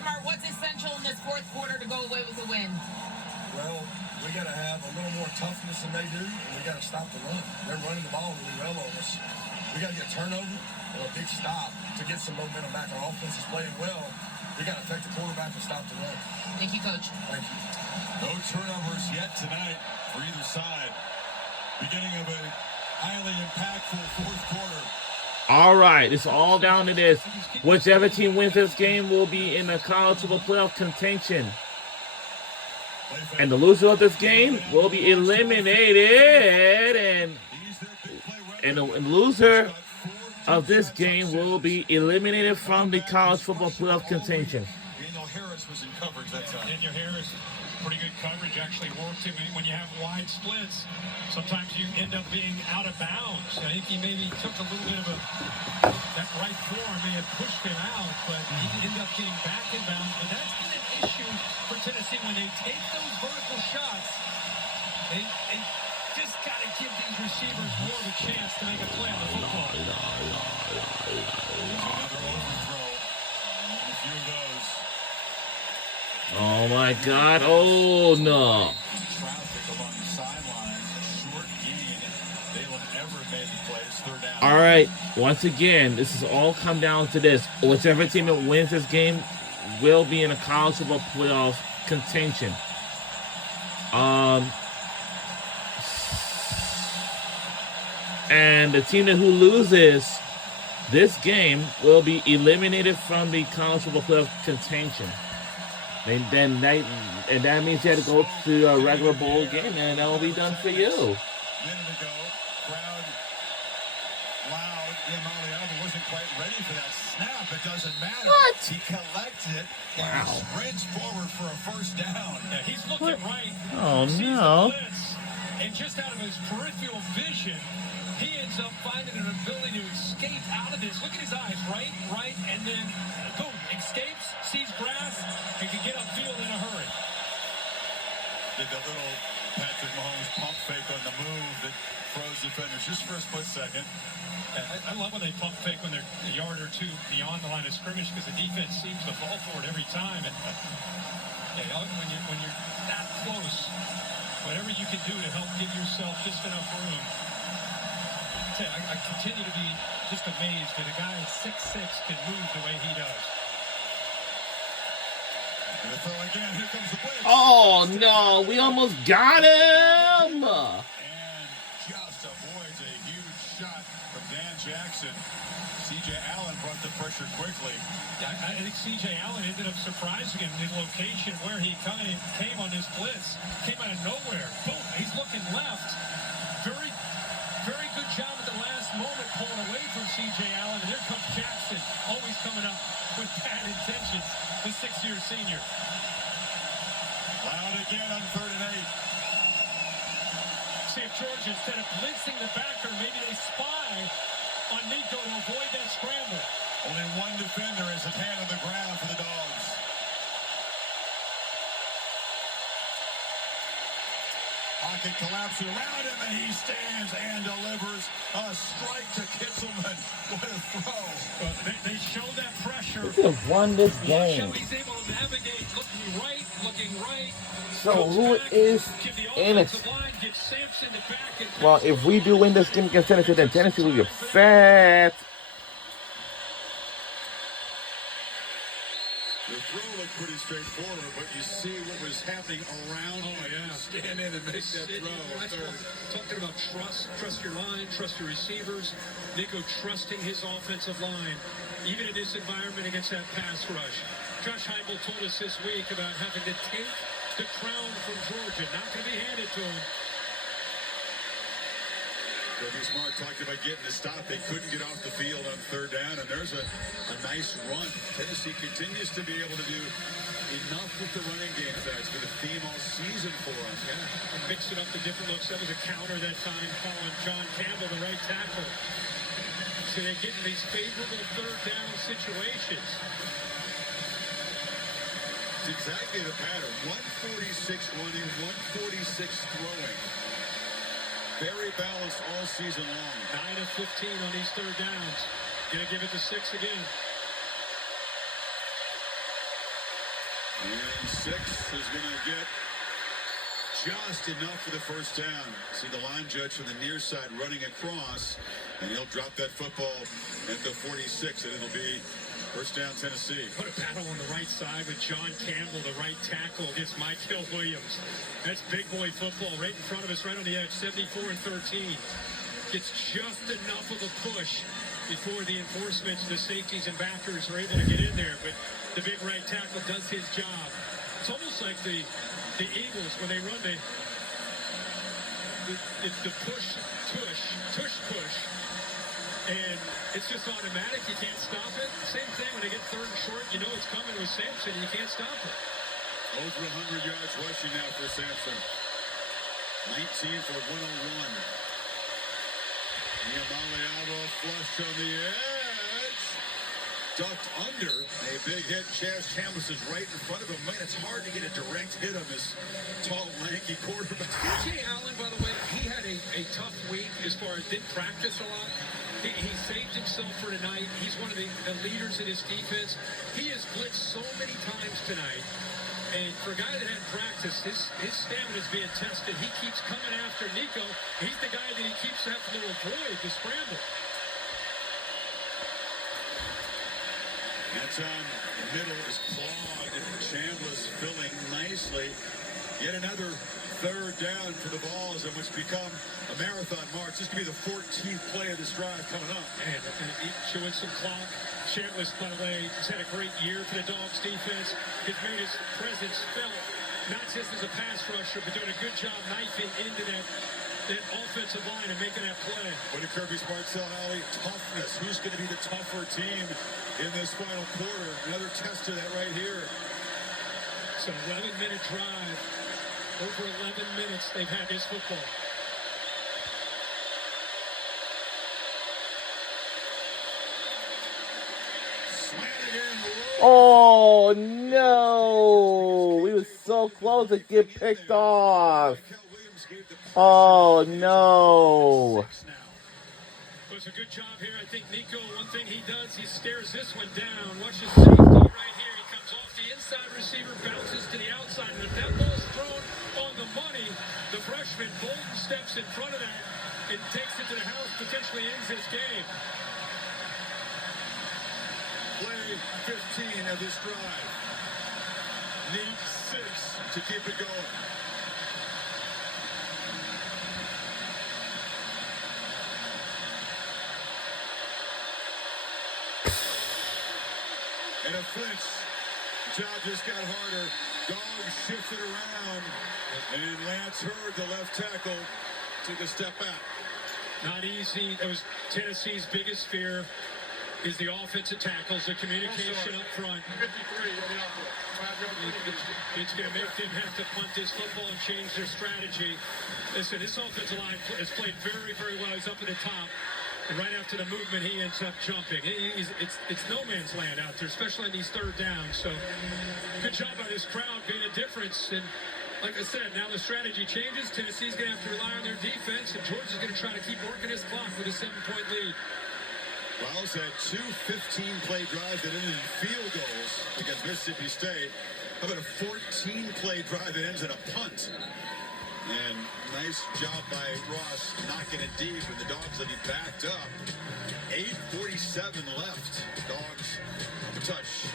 Smart, what's essential in this fourth quarter to go away with a win? Well, we got to have a little more toughness than they do, and we got to stop the run. They're running the ball really well on us. We got to get a turnover or a big stop to get some momentum back. Our offense is playing well. We got to take the quarterback and stop the run. Thank you, Coach. Thank you. No turnovers yet tonight for either side. Beginning of a highly impactful fourth quarter. All right, it's all down to this. Whichever team wins this game will be in the college football playoff contention. And the loser of this game will be eliminated. And the loser of this game will be eliminated from the college football playoff contention. Daniel Harris was in coverage that time. Daniel Harris, pretty good coverage, actually worked him when you have wide splits. Sometimes you end up being out of bounds. I think he maybe took a little bit of that right forearm may have pushed him out, but he ended up getting back in bounds. But that's been an issue for Tennessee when they take those vertical shots. They just got to give these receivers more of a chance to make a play on the football. Another overthrow. A few of those. Oh my God! Oh no! Traffic along the sidelines. Short gain. Dalen Everett made the plays. Third down. All right. Once again, this has all come down to this. Whichever team that wins this game will be in a college football playoff contention. And the team who loses this game will be eliminated from the college football playoff contention. And that means you have to go to a regular bowl game, and that will be done for you. Minute ago, crowd loud. Iamaleava wasn't quite ready for that snap. It doesn't matter. What? He collects it and sprints forward for a first down. Yeah, he's looking right. Oh sees no! the blitz, and just out of his peripheral vision, he ends up finding an ability to escape out of this. Look at his eyes, right, and then boom, escapes, sees grass, and can get upfield in a hurry. Did the little Patrick Mahomes pump fake on the move that froze defenders just for a split second. I love when they pump fake when they're a yard or two beyond the line of scrimmage because the defense seems to fall for it every time. And when you're that close, whatever you can do to help give yourself just enough room. I continue to be just amazed that a guy at 6'6" can move the way he does. Gonna throw again. Here comes the blitz. Oh no! We almost got him. And just avoids a huge shot from Dan Jackson. C.J. Allen brought the pressure quickly. I think C.J. Allen ended up surprising him. The location where he came on this blitz came out of nowhere. Boom! He's looking left. Very, very good job at the last moment pulling away from C.J. Allen. And there comes Jackson, always coming up with bad intentions. The 6-year senior. Loud again on 3rd and 8. See if Georgia, instead of blitzing the backer, maybe they spy on Nico to avoid that scramble. Only one defender has his hand on the ground for the Dogs. Pocket collapses around him, and he stands and delivers a strike to Kitzelman. What a throw. They showed that pressure. We could have won this game. He's able to navigate, looking right. So who is in it? Well, if we do win this game against Tennessee, then Tennessee will be upset. The throw looked pretty straightforward, but you see what was happening around him. Stand in and make that throw. Talking about trust your line, trust your receivers. Nico trusting his offensive line, even in this environment against that pass rush. Josh Heupel told us this week about having to take the crown from Georgia. Not going to be handed to him. Kirby Smart talked about getting the stop. They couldn't get off the field on 3rd down, and there's a nice run. Tennessee continues to be able to do enough with the running game. That's been a theme all season for us. Yeah. And mixing up the different looks. That was a counter that time following John Campbell, the right tackle. So they're getting these favorable 3rd down situations. It's exactly the pattern. 146 running, 146 throwing. Very balanced all season long. 9 of 15 on these 3rd downs. Gonna give it to 6 again. And 6 is going to get just enough for the first down. See the line judge from the near side running across, and he'll drop that football at the 46, and it'll be first down Tennessee. What a battle on the right side with John Campbell, the right tackle, against Michael Williams. That's big boy football right in front of us, right on the edge, 74 and 13. Gets just enough of a push before the enforcements, the safeties and backers are able to get in there, but the big right tackle does his job. It's almost like the Eagles, when they run the push, push, and it's just automatic. You can't stop it. Same thing when they get third and short. You know it's coming with Sampson. You can't stop it. Over 100 yards rushing now for Sampson. 19 for 101. Niamaleava flush on the edge. Ducked under. A big hit. Chaz Chambliss is right in front of him. Man, it's hard to get a direct hit on this tall, lanky quarterback. Jay Allen, by the way, he had a tough week as far as didn't practice a lot. He saved himself for tonight. He's one of the leaders in his defense. He has blitzed so many times tonight. And for a guy that hadn't practiced, his stamina is being tested. He keeps coming after Nico. He's the guy that he keeps having to avoid the scramble. That's on middle is clogged. Chambliss filling nicely. Yet another third down for the Vols in what's become a marathon march. This could be the 14th play of this drive coming up. And showing some clock. Chambliss, by the way, has had a great year for the Dogs defense. He's made his presence felt, not just as a pass rusher, but doing a good job knifing into that offensive line and making that play. What did Kirby Smart tell Allie? Toughness. Who's going to be the tougher team in this final quarter? Another test of that right here. It's an 11-minute drive. Over 11 minutes they've had this football. Oh no! We were so close to get picked off. Oh no! It was a good job here. I think Nico, one thing he does, he stares this one down. Watch his safety right here. He comes off the inside receiver, bounces to the outside, and if that ball's thrown on the money, the freshman Bolton steps in front of that and takes it to the house, potentially ends this game. Play 15 of this drive. Need 6 to keep it going. And a flinch. Job just got harder. Dogs shifted around. And Lance Hurd, the left tackle, took a step back. Not easy. That was Tennessee's biggest fear. Is the offensive tackles, the communication up front. 53 on the outfield. It's going to make them have to punt this football and change their strategy. Listen, this offensive line has played very, very well. He's up at the top. And right after the movement, he ends up jumping. It's no man's land out there, especially on these third downs. So good job by this crowd being a difference. And like I said, now the strategy changes. Tennessee's going to have to rely on their defense. And Georgia's going to try to keep working his clock with a 7-point lead. Vols had 2 15-play drives that ended in field goals against Mississippi State. How about a 14-play drive that ends in a punt? And nice job by Ross knocking it deep, and the Dogs will be backed up. 8:47 left. Dogs touch